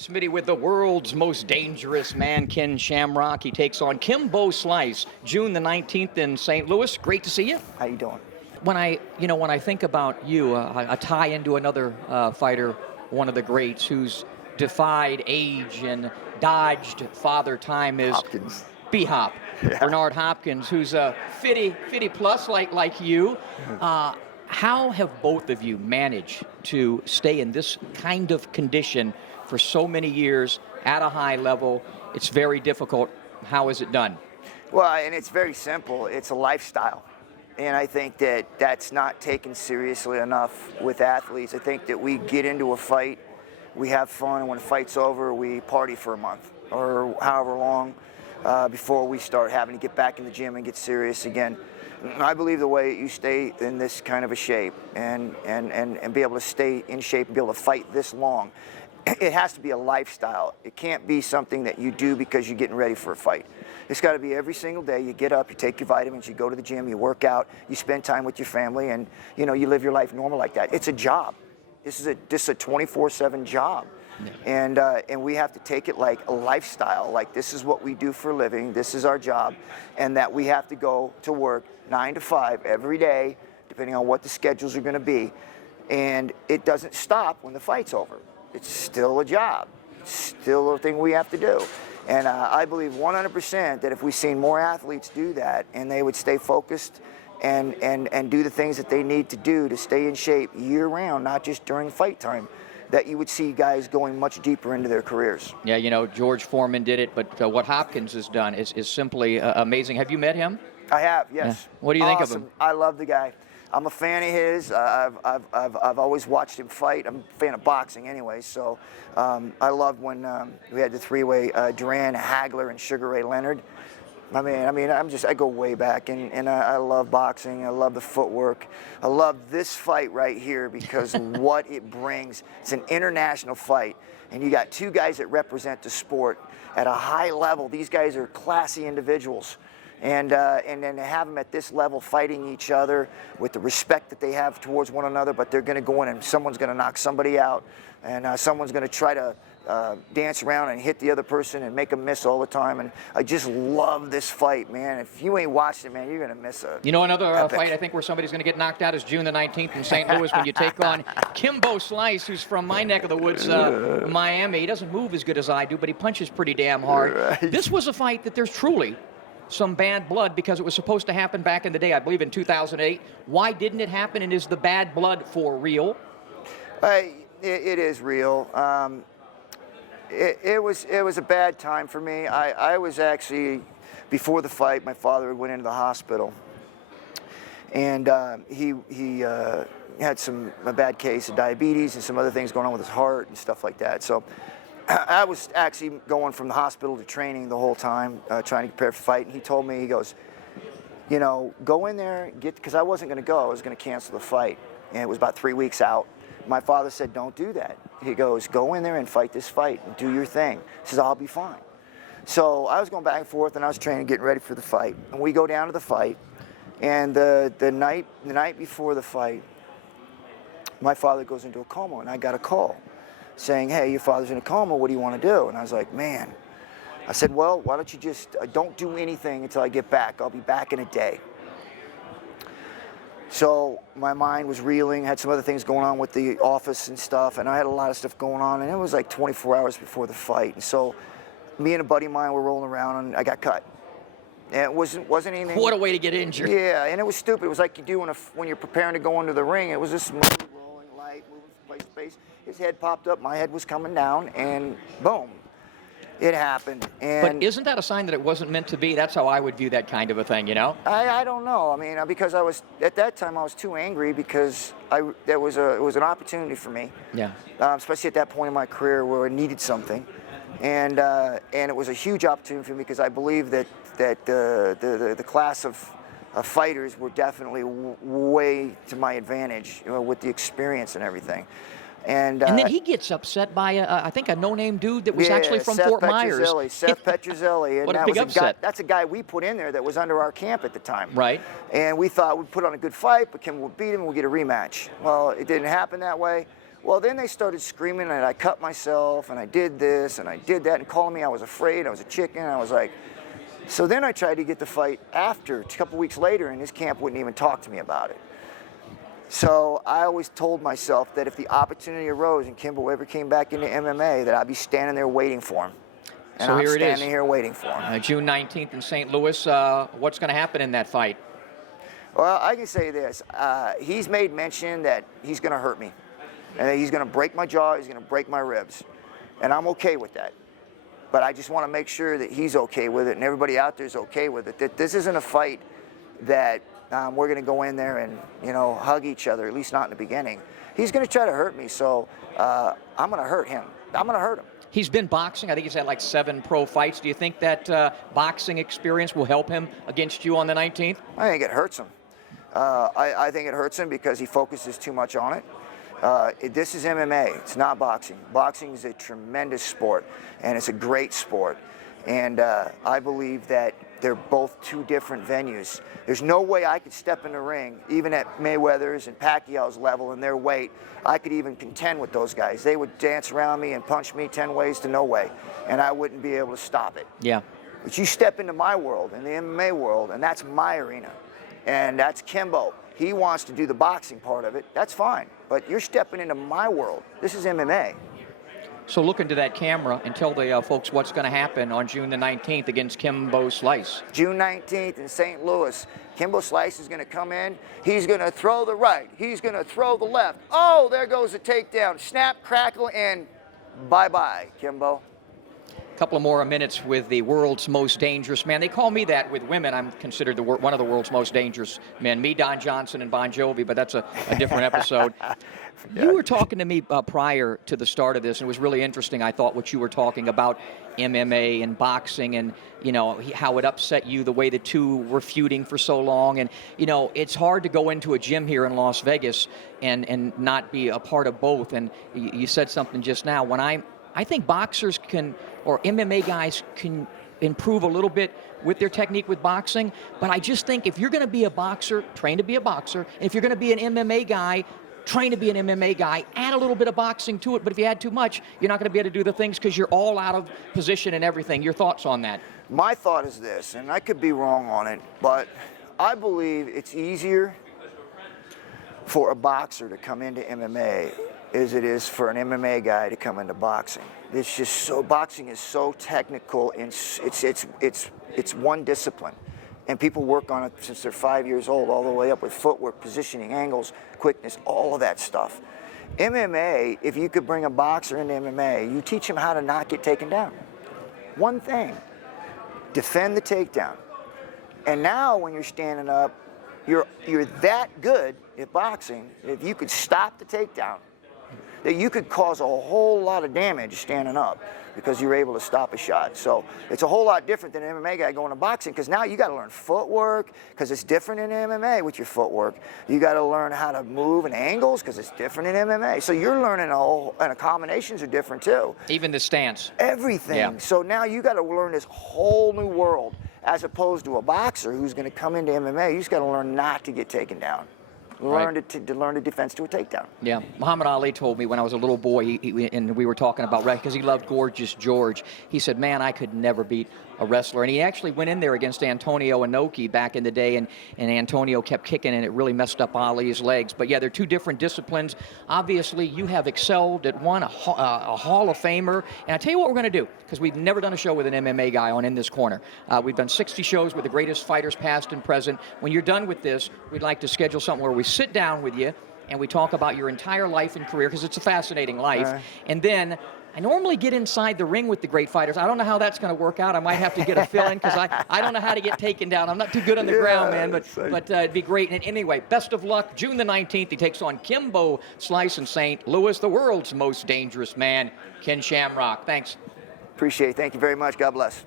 Smitty with the world's most dangerous man, Ken Shamrock. He takes on Kimbo Slice, June the 19th in St. Louis. Great to see you. How you doing? When I think about you, I tie into another fighter, one of the greats who's defied age and dodged father time is Hopkins. B-Hop, Yeah. Bernard Hopkins, who's a 50 plus like you. How have both of you managed to stay in this kind of condition for so many years at a high level? It's very difficult. How is it done? Well, and it's very simple. It's a lifestyle. And I think that that's not taken seriously enough with athletes. I think that we get into a fight, we have fun, and when the fight's over, we party for a month or however long before we start having to get back in the gym and get serious again. I believe the way you stay in this kind of a shape and be able to stay in shape and be able to fight this long, it has to be a lifestyle. It can't be something that you do because you're getting ready for a fight. It's got to be every single day. You get up, you take your vitamins, you go to the gym, you work out, you spend time with your family, and you live your life normal like that. It's a job. This is a 24/7 job. Yeah. And we have to take it like a lifestyle, like this is what we do for a living, this is our job, and that we have to go to work 9 to 5 every day, depending on what the schedules are going to be, and it doesn't stop when the fight's over. It's still a job. It's still a thing we have to do. And I believe 100% that if we seen more athletes do that and they would stay focused and do the things that they need to do to stay in shape year-round, not just during fight time, that you would see guys going much deeper into their careers. Yeah, George Foreman did it, but what Hopkins has done is simply amazing. Have you met him? I have, yes. Yeah. What do you think of him? I love the guy. I'm a fan of his. I've always watched him fight. I'm a fan of boxing anyway, so I loved when we had the three-way Duran, Hagler, and Sugar Ray Leonard. I go way back, and I love boxing. I love the footwork. I love this fight right here because what it brings. It's an international fight, and you got two guys that represent the sport at a high level. These guys are classy individuals. And then to have them at this level fighting each other with the respect that they have towards one another, but they're going to go in and someone's going to knock somebody out, and someone's going to try to dance around and hit the other person and make them miss all the time. And I just love this fight, man. If you ain't watched it, man, you're going to miss it. Another fight I think where somebody's going to get knocked out is June the 19th in St. Louis when you take on Kimbo Slice, who's from my neck of the woods, Miami. He doesn't move as good as I do, but he punches pretty damn hard. Right. This was a fight that there's truly some bad blood because it was supposed to happen back in the day, I believe in 2008. Why didn't it happen, and is the bad blood for real? It is real. It was a bad time for me. I was actually, before the fight, my father went into the hospital, and he had a bad case of diabetes and some other things going on with his heart and stuff like that. So I was actually going from the hospital to training the whole time, trying to prepare for the fight. And he told me, he goes, go in there, because I wasn't going to go. I was going to cancel the fight. And it was about 3 weeks out. My father said, don't do that. He goes, go in there and fight this fight and do your thing. He says, I'll be fine. So I was going back and forth, and I was training, getting ready for the fight. And we go down to the fight. And the night before the fight, my father goes into a coma, and I got a call saying, hey, your father's in a coma, what do you want to do? And I was like, man. I said, well, why don't you just don't do anything until I get back. I'll be back in a day. So my mind was reeling, had some other things going on with the office and stuff, and I had a lot of stuff going on, and it was like 24 hours before the fight. And so me and a buddy of mine were rolling around, and I got cut. And it wasn't anything. What a way to get injured. Yeah, and it was stupid. It was like you do when you're preparing to go into the ring. It was just smooth, rolling, light, moving from place to place. His head popped up, my head was coming down, and boom, it happened. And but isn't that a sign that it wasn't meant to be? That's how I would view that kind of a thing, I don't know. I mean, because at that time I was too angry because it was an opportunity for me. Yeah. Especially at that point in my career where I needed something, and it was a huge opportunity for me because I believe that the class of fighters were definitely way to my advantage with the experience and everything. And then he gets upset by, I think, a no-name dude that was actually from Fort Myers. Seth Petrozelli. What a big upset. That's a guy we put in there that was under our camp at the time. Right. And we thought we'd put on a good fight, but Kim would beat him and we'll get a rematch. Well, it didn't happen that way. Well, then they started screaming that I cut myself and I did this and I did that and calling me I was afraid, I was a chicken. I was like, so then I tried to get the fight after, a couple weeks later, and his camp wouldn't even talk to me about it. So I always told myself that if the opportunity arose and Kimbo ever came back into MMA, that I'd be standing there waiting for him. And so I'm here it is. standing here waiting for him. June 19th in St. Louis. What's going to happen in that fight? Well, I can say this. He's made mention that he's going to hurt me. And he's going to break my jaw, he's going to break my ribs. And I'm okay with that. But I just want to make sure that he's okay with it and everybody out there is okay with it. That this isn't a fight that we're going to go in there and, you know, hug each other, at least not in the beginning. He's going to try to hurt me, so I'm going to hurt him. I'm going to hurt him. He's been boxing. I think he's had like 7 pro fights. Do you think that boxing experience will help him against you on the 19th? I think it hurts him. I think it hurts him because he focuses too much on it. This is MMA. It's not boxing. Boxing is a tremendous sport, and it's a great sport. And I believe that they're both 2 different venues. There's no way I could step in the ring, even at Mayweather's and Pacquiao's level and their weight. I could even contend with those guys. They would dance around me and punch me 10 ways to no way, and I wouldn't be able to stop it. Yeah. But you step into my world, in the MMA world, and that's my arena. And that's Kimbo. He wants to do the boxing part of it. That's fine. But you're stepping into my world. This is MMA. So look into that camera and tell the folks what's going to happen on June the 19th against Kimbo Slice. June 19th in St. Louis. Kimbo Slice is going to come in. He's going to throw the right. He's going to throw the left. Oh, there goes the takedown. Snap, crackle, and bye-bye, Kimbo. Couple of more minutes with the world's most dangerous man. They call me that with women. I'm considered one of the world's most dangerous men. Me, Don Johnson, and Bon Jovi, but that's a different episode. Yeah. You were talking to me prior to the start of this, and it was really interesting, I thought, what you were talking about MMA and boxing and, you know, how it upset you the way the two were feuding for so long. And, you know, it's hard to go into a gym here in Las Vegas and not be a part of both. And you said something just now. When I think boxers can, or MMA guys can improve a little bit with their technique with boxing, but I just think if you're going to be a boxer, train to be a boxer. And if you're going to be an MMA guy, train to be an MMA guy. Add a little bit of boxing to it, but if you add too much, you're not going to be able to do the things because you're all out of position and everything. Your thoughts on that? My thought is this, and I could be wrong on it, but I believe it's easier for a boxer to come into MMA as it is for an MMA guy to come into boxing. It's just so, boxing is so technical, and it's one discipline. And people work on it since they're 5 years old, all the way up with footwork, positioning, angles, quickness, all of that stuff. MMA, if you could bring a boxer into MMA, you teach him how to not get taken down. One thing, defend the takedown. And now when you're standing up, you're that good at boxing, if you could stop the takedown, that you could cause a whole lot of damage standing up because you're able to stop a shot. So it's a whole lot different than an MMA guy going to boxing, because now you got to learn footwork, because it's different in MMA with your footwork. You got to learn how to move and angles, because it's different in MMA. So you're learning and the combinations are different too. Even the stance. Everything. Yeah. So now you got to learn this whole new world, as opposed to a boxer who's going to come into MMA. You just got to learn not to get taken down. Learn to learn the defense to a takedown. Yeah, Muhammad Ali told me when I was a little boy, and we were talking about wrestling, because he loved Gorgeous George. He said, man, I could never beat a wrestler. And he actually went in there against Antonio Inoki back in the day, and Antonio kept kicking, and it really messed up Ali's legs. But yeah, they're two different disciplines. Obviously, you have excelled at one, a Hall of Famer. And I tell you what we're going to do, because we've never done a show with an MMA guy on In This Corner. We've done 60 shows with the greatest fighters past and present. When you're done with this, we'd like to schedule something where we sit down with you and we talk about your entire life and career, because it's a fascinating life. And then I normally get inside the ring with the great fighters. I don't know how that's going to work out. I might have to get a fill-in, because I don't know how to get taken down. I'm not too good on the ground, man, but it'd be great. And anyway, best of luck. June the 19th, he takes on Kimbo Slice in St. Louis, the world's most dangerous man, Ken Shamrock. Thanks. Appreciate it. Thank you very much. God bless.